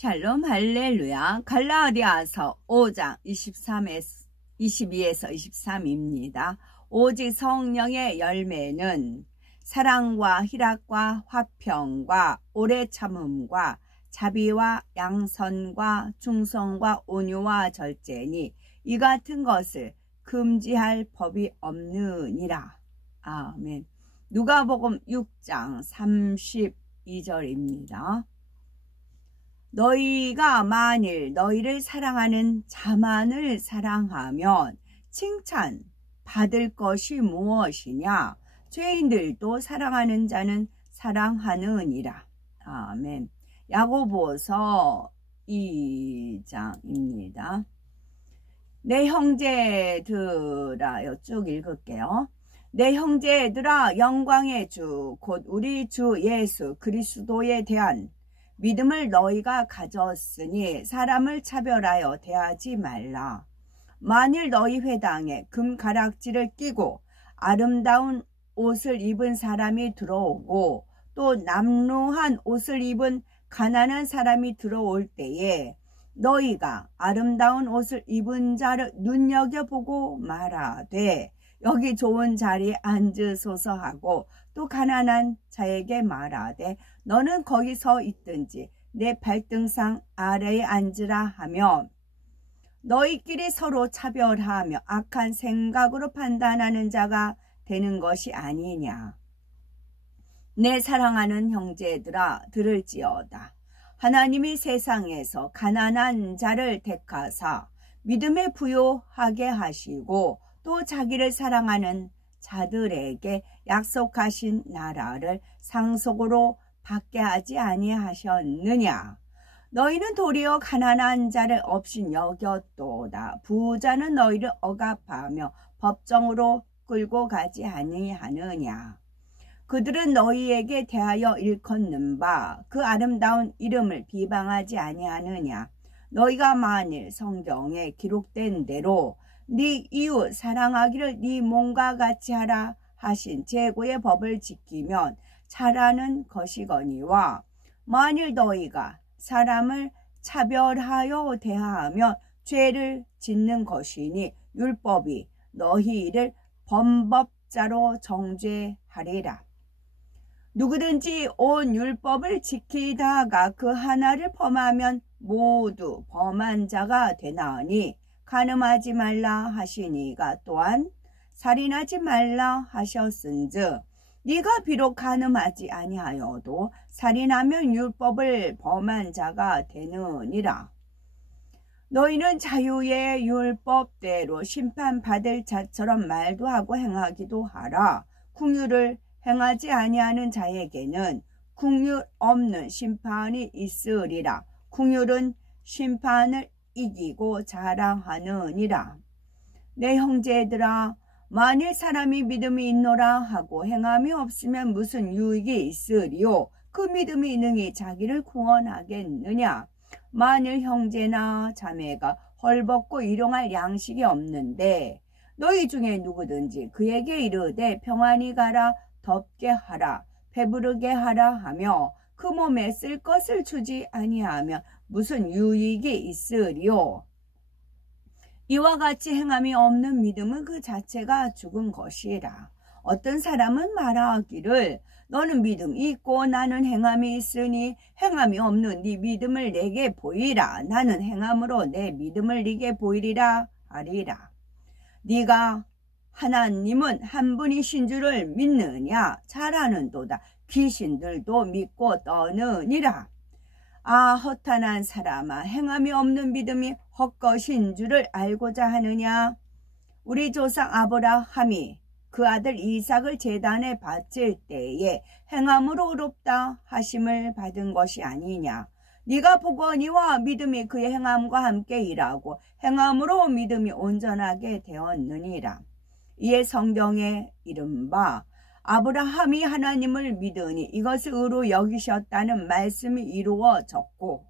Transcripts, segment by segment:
샬롬 할렐루야. 갈라디아서 5장 22에서 23입니다. 오직 성령의 열매는 사랑과 희락과 화평과 오래 참음과 자비와 양선과 충성과 온유와 절제니 이 같은 것을 금지할 법이 없느니라. 아멘. 누가복음 6장 32절입니다. 너희가 만일 너희를 사랑하는 자만을 사랑하면 칭찬 받을 것이 무엇이냐? 죄인들도 사랑하는 자는 사랑하느니라. 아멘. 야고보서 2장입니다. 내 형제들아, 쭉 읽을게요. 내 형제들아, 영광의 주 곧 우리 주 예수 그리스도에 대한 믿음을 너희가 가졌으니 사람을 차별하여 대하지 말라. 만일 너희 회당에 금가락지를 끼고 아름다운 옷을 입은 사람이 들어오고 또 남루한 옷을 입은 가난한 사람이 들어올 때에 너희가 아름다운 옷을 입은 자를 눈여겨보고 말하되 여기 좋은 자리에 앉으소서 하고 또 가난한 자에게 말하되 너는 거기 서 있든지 내 발등상 아래에 앉으라 하며 너희끼리 서로 차별하며 악한 생각으로 판단하는 자가 되는 것이 아니냐. 내 사랑하는 형제들아, 들을지어다. 하나님이 세상에서 가난한 자를 택하사 믿음에 부요하게 하시고 또 자기를 사랑하는 자들에게 약속하신 나라를 상속으로 받게 하지 아니하셨느냐. 너희는 도리어 가난한 자를 없인 여겼도다. 부자는 너희를 억압하며 법정으로 끌고 가지 아니하느냐. 그들은 너희에게 대하여 일컫는 바 그 아름다운 이름을 비방하지 아니하느냐. 너희가 만일 성경에 기록된 대로 네 이웃 사랑하기를 네 몸과 같이 하라 하신 제고의 법을 지키면 잘하는 것이거니와 만일 너희가 사람을 차별하여 대하면 죄를 짓는 것이니 율법이 너희를 범법자로 정죄하리라. 누구든지 온 율법을 지키다가 그 하나를 범하면 모두 범한 자가 되나니 간음하지 말라 하시니가 또한 살인하지 말라 하셨은즉 네가 비록 간음하지 아니하여도 살인하면 율법을 범한 자가 되느니라. 너희는 자유의 율법대로 심판받을 자처럼 말도 하고 행하기도 하라. 긍휼을 행하지 아니하는 자에게는 긍휼 없는 심판이 있으리라. 긍휼은 심판을 이기고 자랑하느니라. 내 형제들아, 만일 사람이 믿음이 있노라 하고 행함이 없으면 무슨 유익이 있으리요? 그 믿음이 능히 자기를 구원하겠느냐? 만일 형제나 자매가 헐벗고 일용할 양식이 없는데 너희 중에 누구든지 그에게 이르되 평안히 가라, 덥게 하라, 배부르게 하라 하며 그 몸에 쓸 것을 주지 아니하면 무슨 유익이 있으리요? 이와 같이 행함이 없는 믿음은 그 자체가 죽은 것이라. 어떤 사람은 말하기를 너는 믿음이 있고 나는 행함이 있으니 행함이 없는 네 믿음을 내게 보이라. 나는 행함으로 내 믿음을 네게 보이리라 하리라. 네가 하나님은 한 분이신 줄을 믿느냐? 잘하는도다. 귀신들도 믿고 떠느니라. 아, 허탄한 사람아, 행함이 없는 믿음이 헛것인 줄을 알고자 하느냐? 우리 조상 아브라함이 그 아들 이삭을 제단에 바칠 때에 행함으로 의롭다 하심을 받은 것이 아니냐? 네가 보거니와 믿음이 그의 행함과 함께 일하고 행함으로 믿음이 온전하게 되었느니라. 이에 성경에 이른바 아브라함이 하나님을 믿으니 이것을 의로 여기셨다는 말씀이 이루어졌고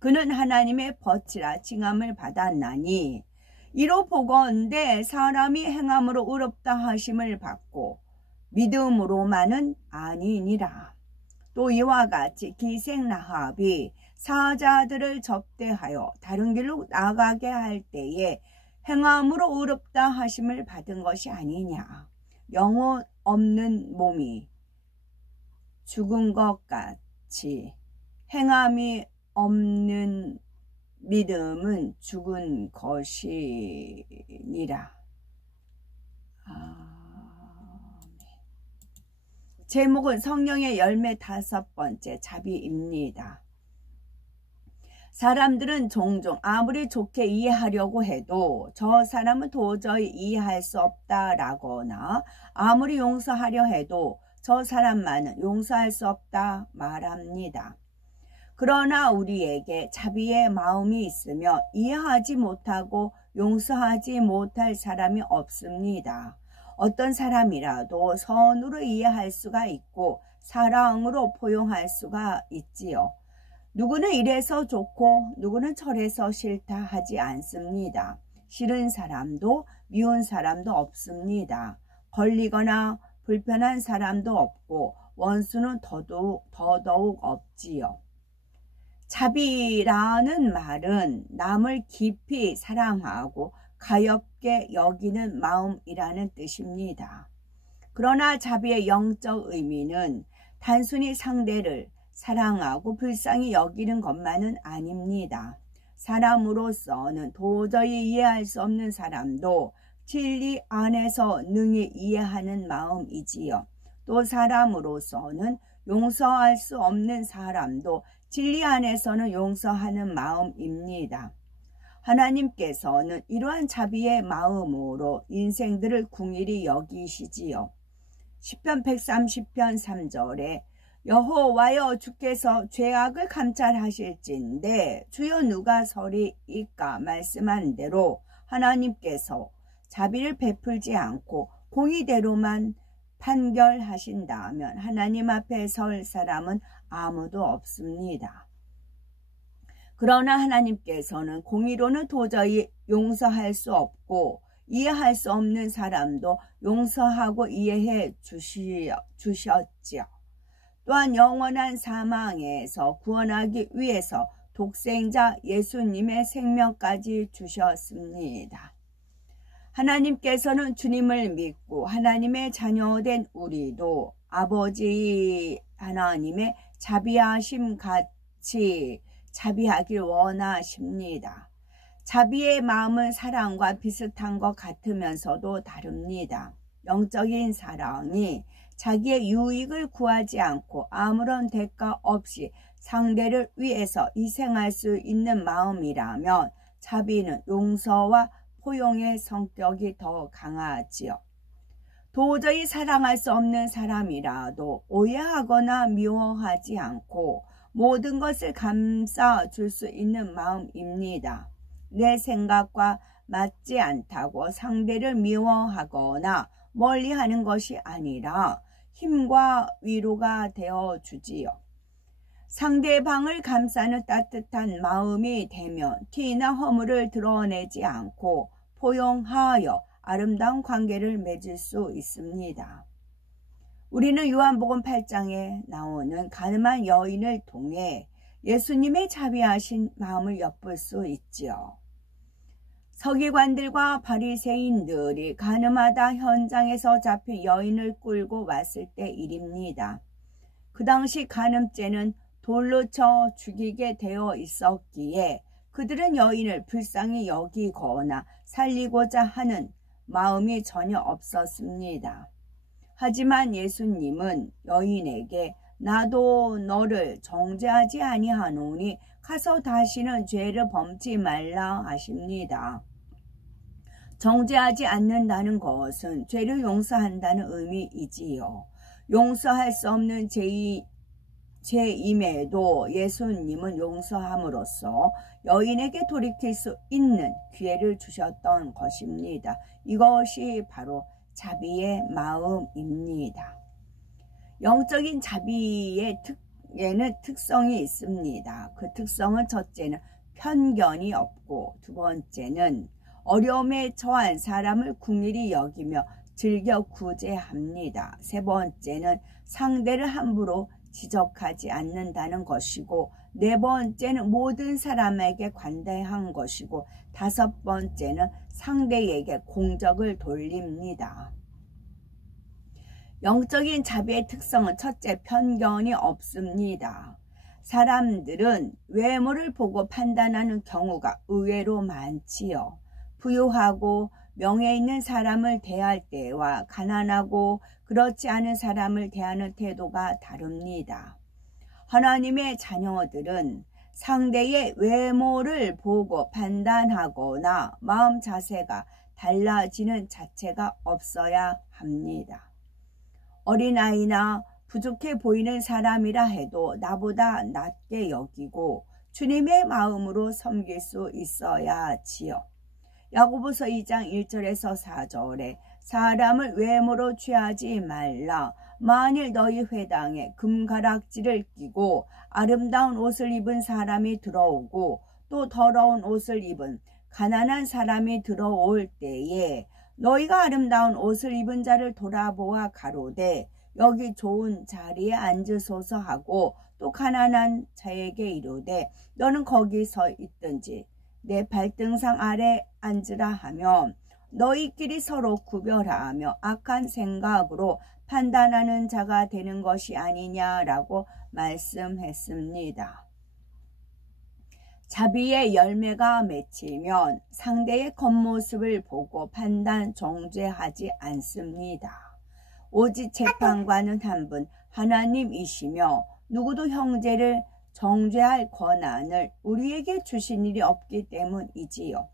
그는 하나님의 벗이라 칭함을 받았나니 이로 보건대 사람이 행함으로 의롭다 하심을 받고 믿음으로만은 아니니라. 또 이와 같이 기생 라합이 사자들을 접대하여 다른 길로 나가게 할 때에 행함으로 의롭다 하심을 받은 것이 아니냐. 영혼 없는 몸이 죽은 것 같이 행함이 없는 믿음은 죽은 것이니라. 제목은 성령의 열매 5번째, 자비입니다. 사람들은 종종 아무리 좋게 이해하려고 해도 저 사람은 도저히 이해할 수 없다라거나 아무리 용서하려 해도 저 사람만은 용서할 수 없다 말합니다. 그러나 우리에게 자비의 마음이 있으며 이해하지 못하고 용서하지 못할 사람이 없습니다. 어떤 사람이라도 선으로 이해할 수가 있고 사랑으로 포용할 수가 있지요. 누구는 이래서 좋고 누구는 저래서 싫다 하지 않습니다. 싫은 사람도 미운 사람도 없습니다. 걸리거나 불편한 사람도 없고 원수는 더더욱 없지요. 자비라는 말은 남을 깊이 사랑하고 가엾게 여기는 마음이라는 뜻입니다. 그러나 자비의 영적 의미는 단순히 상대를 사랑하고 불쌍히 여기는 것만은 아닙니다. 사람으로서는 도저히 이해할 수 없는 사람도 진리 안에서 능히 이해하는 마음이지요. 또 사람으로서는 용서할 수 없는 사람도 진리 안에서는 용서하는 마음입니다. 하나님께서는 이러한 자비의 마음으로 인생들을 궁일이 여기시지요. 시편 130편 3절에 여호와여 주께서 죄악을 감찰하실진데 주여 누가 서리이까 말씀한 대로 하나님께서 자비를 베풀지 않고 공의대로만 판결하신다면 하나님 앞에 설 사람은 아무도 없습니다. 그러나 하나님께서는 공의로는 도저히 용서할 수 없고 이해할 수 없는 사람도 용서하고 이해해 주셨지요. 또한 영원한 사망에서 구원하기 위해서 독생자 예수님의 생명까지 주셨습니다. 하나님께서는 주님을 믿고 하나님의 자녀된 우리도 아버지 하나님의 자비하심 같이 자비하길 원하십니다. 자비의 마음은 사랑과 비슷한 것 같으면서도 다릅니다. 영적인 사랑이 자기의 유익을 구하지 않고 아무런 대가 없이 상대를 위해서 희생할 수 있는 마음이라면 자비는 용서와 포용의 성격이 더 강하지요. 도저히 사랑할 수 없는 사람이라도 오해하거나 미워하지 않고 모든 것을 감싸 줄 수 있는 마음입니다. 내 생각과 맞지 않다고 상대를 미워하거나 멀리하는 것이 아니라 힘과 위로가 되어 주지요. 상대방을 감싸는 따뜻한 마음이 되면 티나 허물을 드러내지 않고 포용하여 아름다운 관계를 맺을 수 있습니다. 우리는 요한복음 8장에 나오는 가늠한 여인을 통해 예수님의 자비하신 마음을 엿볼 수 있지요. 서기관들과 바리새인들이 가늠하다 현장에서 잡힌 여인을 끌고 왔을 때 일입니다. 그 당시 간음죄는 돌로 쳐 죽이게 되어 있었기에 그들은 여인을 불쌍히 여기거나 살리고자 하는 마음이 전혀 없었습니다. 하지만 예수님은 여인에게 나도 너를 정죄하지 아니하노니 가서 다시는 죄를 범치 말라 하십니다. 정죄하지 않는다는 것은 죄를 용서한다는 의미이지요. 용서할 수 없는 죄임에도 예수님은 용서함으로써 여인에게 돌이킬 수 있는 기회를 주셨던 것입니다. 이것이 바로 자비의 마음입니다. 영적인 자비의 특성이 있습니다. 그 특성은 첫째는 편견이 없고 두 번째는 어려움에 처한 사람을 궁일이 여기며 즐겨 구제합니다. 세 번째는 상대를 함부로 지적하지 않는다는 것이고, 네 번째는 모든 사람에게 관대한 것이고, 다섯 번째는 상대에게 공적을 돌립니다. 영적인 자비의 특성은 첫째, 편견이 없습니다. 사람들은 외모를 보고 판단하는 경우가 의외로 많지요. 부유하고 명예 있는 사람을 대할 때와 가난하고 그렇지 않은 사람을 대하는 태도가 다릅니다. 하나님의 자녀들은 상대의 외모를 보고 판단하거나 마음 자세가 달라지는 자체가 없어야 합니다. 어린아이나 부족해 보이는 사람이라 해도 나보다 낮게 여기고 주님의 마음으로 섬길 수 있어야 하지요. 야고보서 2장 1절에서 4절에 사람을 외모로 취하지 말라. 만일 너희 회당에 금가락지를 끼고 아름다운 옷을 입은 사람이 들어오고 또 더러운 옷을 입은 가난한 사람이 들어올 때에 너희가 아름다운 옷을 입은 자를 돌아보아 가로되 여기 좋은 자리에 앉으소서 하고 또 가난한 자에게 이르되 너는 거기 서 있든지 내 발등상 아래 앉으라 하며 너희끼리 서로 구별하며 악한 생각으로 판단하는 자가 되는 것이 아니냐라고 말씀했습니다. 자비의 열매가 맺히면 상대의 겉모습을 보고 판단 정죄하지 않습니다. 오직 재판관은 한 분 하나님이시며 누구도 형제를 정죄할 권한을 우리에게 주신 일이 없기 때문이지요.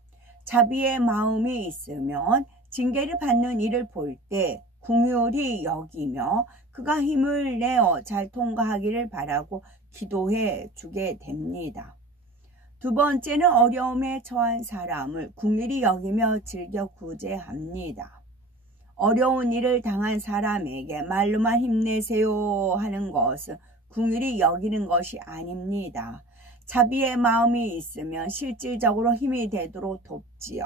자비의 마음이 있으면 징계를 받는 일을 볼 때 긍휼히 여기며 그가 힘을 내어 잘 통과하기를 바라고 기도해 주게 됩니다. 두 번째는 어려움에 처한 사람을 긍휼히 여기며 즐겨 구제합니다. 어려운 일을 당한 사람에게 말로만 힘내세요 하는 것은 긍휼히 여기는 것이 아닙니다. 자비의 마음이 있으면 실질적으로 힘이 되도록 돕지요.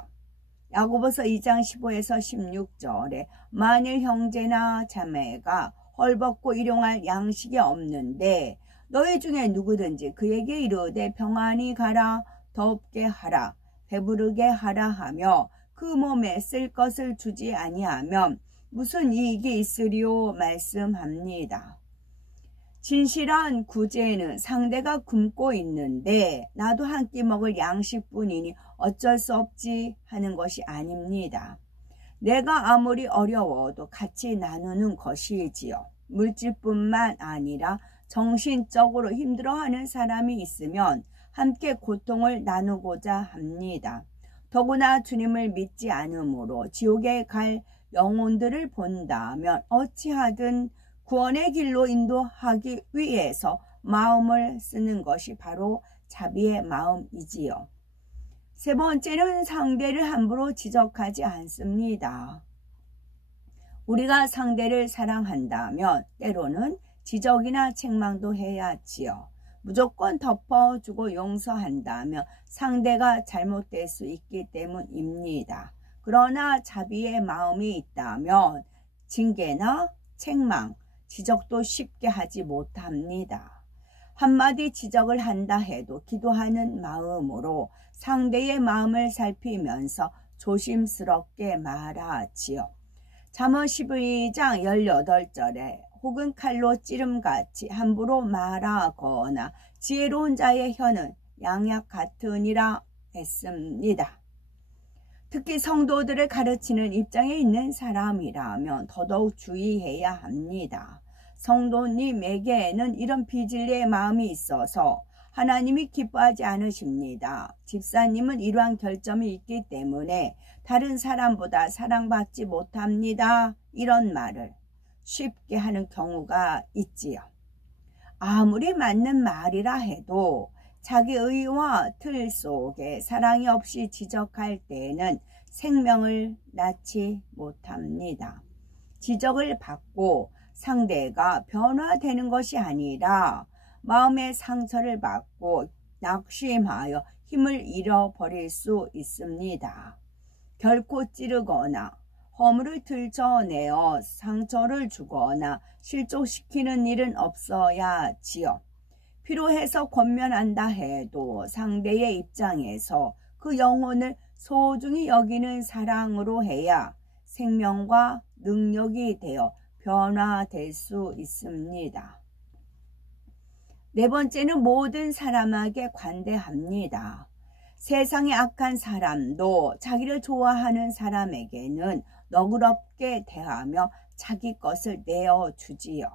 야고보서 2장 15에서 16절에 만일 형제나 자매가 헐벗고 일용할 양식이 없는데 너희 중에 누구든지 그에게 이르되 평안히 가라 덥게 하라 배부르게 하라 하며 그 몸에 쓸 것을 주지 아니하면 무슨 이익이 있으리요 말씀합니다. 진실한 구제는 상대가 굶고 있는데 나도 한 끼 먹을 양식뿐이니 어쩔 수 없지 하는 것이 아닙니다. 내가 아무리 어려워도 같이 나누는 것이지요. 물질뿐만 아니라 정신적으로 힘들어하는 사람이 있으면 함께 고통을 나누고자 합니다. 더구나 주님을 믿지 않으므로 지옥에 갈 영혼들을 본다면 어찌하든 구원의 길로 인도하기 위해서 마음을 쓰는 것이 바로 자비의 마음이지요. 세 번째는 상대를 함부로 지적하지 않습니다. 우리가 상대를 사랑한다면 때로는 지적이나 책망도 해야 하지요. 무조건 덮어주고 용서한다면 상대가 잘못될 수 있기 때문입니다. 그러나 자비의 마음이 있다면 징계나 책망, 지적도 쉽게 하지 못합니다. 한마디 지적을 한다 해도 기도하는 마음으로 상대의 마음을 살피면서 조심스럽게 말하지요. 잠언 12장 18절에 혹은 칼로 찌름같이 함부로 말하거나 지혜로운 자의 혀는 양약 같으니라 했습니다. 특히 성도들을 가르치는 입장에 있는 사람이라면 더더욱 주의해야 합니다. 성도님에게는 이런 비진리의 마음이 있어서 하나님이 기뻐하지 않으십니다. 집사님은 이러한 결점이 있기 때문에 다른 사람보다 사랑받지 못합니다. 이런 말을 쉽게 하는 경우가 있지요. 아무리 맞는 말이라 해도 자기 의와 틀 속에 사랑이 없이 지적할 때에는 생명을 낳지 못합니다. 지적을 받고 상대가 변화되는 것이 아니라 마음의 상처를 받고 낙심하여 힘을 잃어버릴 수 있습니다. 결코 찌르거나 허물을 들춰내어 상처를 주거나 실족시키는 일은 없어야 지요. 필요해서 권면한다 해도 상대의 입장에서 그 영혼을 소중히 여기는 사랑으로 해야 생명과 능력이 되어 변화될 수 있습니다. 네 번째는 모든 사람에게 관대합니다. 세상의 악한 사람도 자기를 좋아하는 사람에게는 너그럽게 대하며 자기 것을 내어주지요.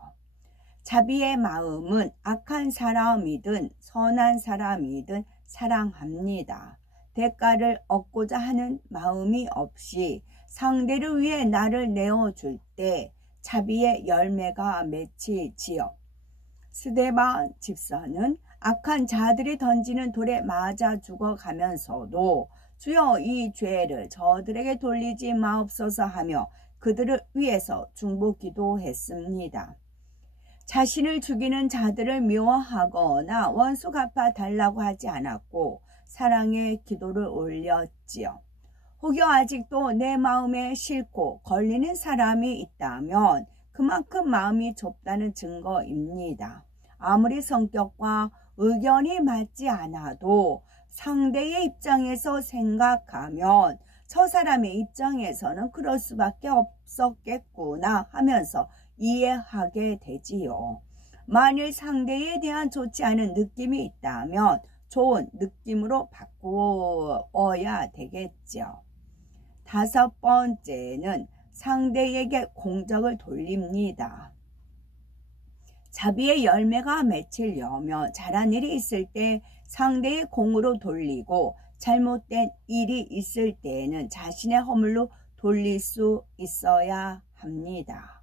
자비의 마음은 악한 사람이든 선한 사람이든 사랑합니다. 대가를 얻고자 하는 마음이 없이 상대를 위해 나를 내어줄 때 자비의 열매가 맺히지요. 스데반 집사는 악한 자들이 던지는 돌에 맞아 죽어가면서도 주여 이 죄를 저들에게 돌리지 마옵소서 하며 그들을 위해서 중보 기도했습니다. 자신을 죽이는 자들을 미워하거나 원수 갚아 달라고 하지 않았고 사랑의 기도를 올렸지요. 혹여 아직도 내 마음에 싫고 걸리는 사람이 있다면 그만큼 마음이 좁다는 증거입니다. 아무리 성격과 의견이 맞지 않아도 상대의 입장에서 생각하면 저 사람의 입장에서는 그럴 수밖에 없었겠구나 하면서 이해하게 되지요. 만일 상대에 대한 좋지 않은 느낌이 있다면 좋은 느낌으로 바꾸어야 되겠죠. 다섯 번째는 상대에게 공적을 돌립니다. 자비의 열매가 맺히려면 잘한 일이 있을 때 상대의 공으로 돌리고 잘못된 일이 있을 때에는 자신의 허물로 돌릴 수 있어야 합니다.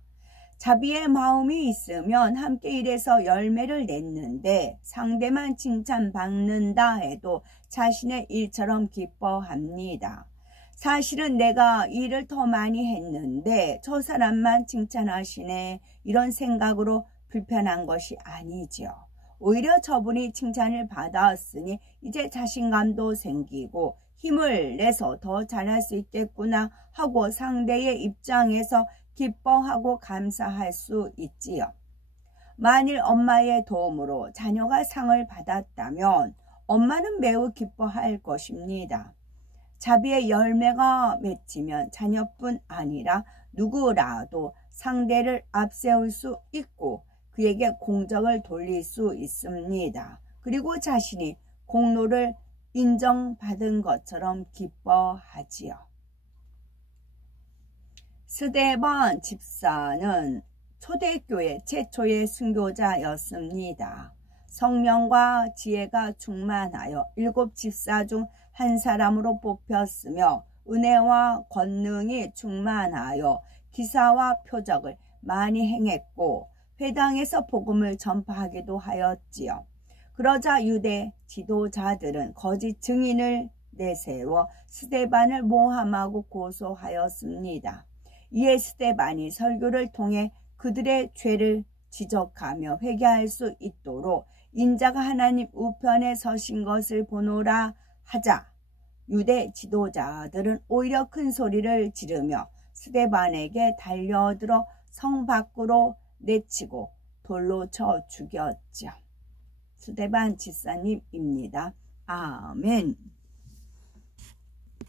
자비의 마음이 있으면 함께 일해서 열매를 냈는데 상대만 칭찬받는다 해도 자신의 일처럼 기뻐합니다. 사실은 내가 일을 더 많이 했는데 저 사람만 칭찬하시네 이런 생각으로 불편한 것이 아니죠. 오히려 저분이 칭찬을 받았으니 이제 자신감도 생기고 힘을 내서 더 잘할 수 있겠구나 하고 상대의 입장에서 기뻐하고 감사할 수 있지요. 만일 엄마의 도움으로 자녀가 상을 받았다면 엄마는 매우 기뻐할 것입니다. 자비의 열매가 맺히면 자녀뿐 아니라 누구라도 상대를 앞세울 수 있고 그에게 공적을 돌릴 수 있습니다. 그리고 자신이 공로를 인정받은 것처럼 기뻐하지요. 스데반 집사는 초대교회 최초의 순교자였습니다. 성령과 지혜가 충만하여 7 집사 중 한 사람으로 뽑혔으며 은혜와 권능이 충만하여 기사와 표적을 많이 행했고 회당에서 복음을 전파하기도 하였지요. 그러자 유대 지도자들은 거짓 증인을 내세워 스데반을 모함하고 고소하였습니다. 이에 스데반이 설교를 통해 그들의 죄를 지적하며 회개할 수 있도록 인자가 하나님 우편에 서신 것을 보노라 하자 유대 지도자들은 오히려 큰 소리를 지르며 스데반에게 달려들어 성 밖으로 내치고 돌로 쳐 죽였죠. 스데반 집사님입니다. 아멘.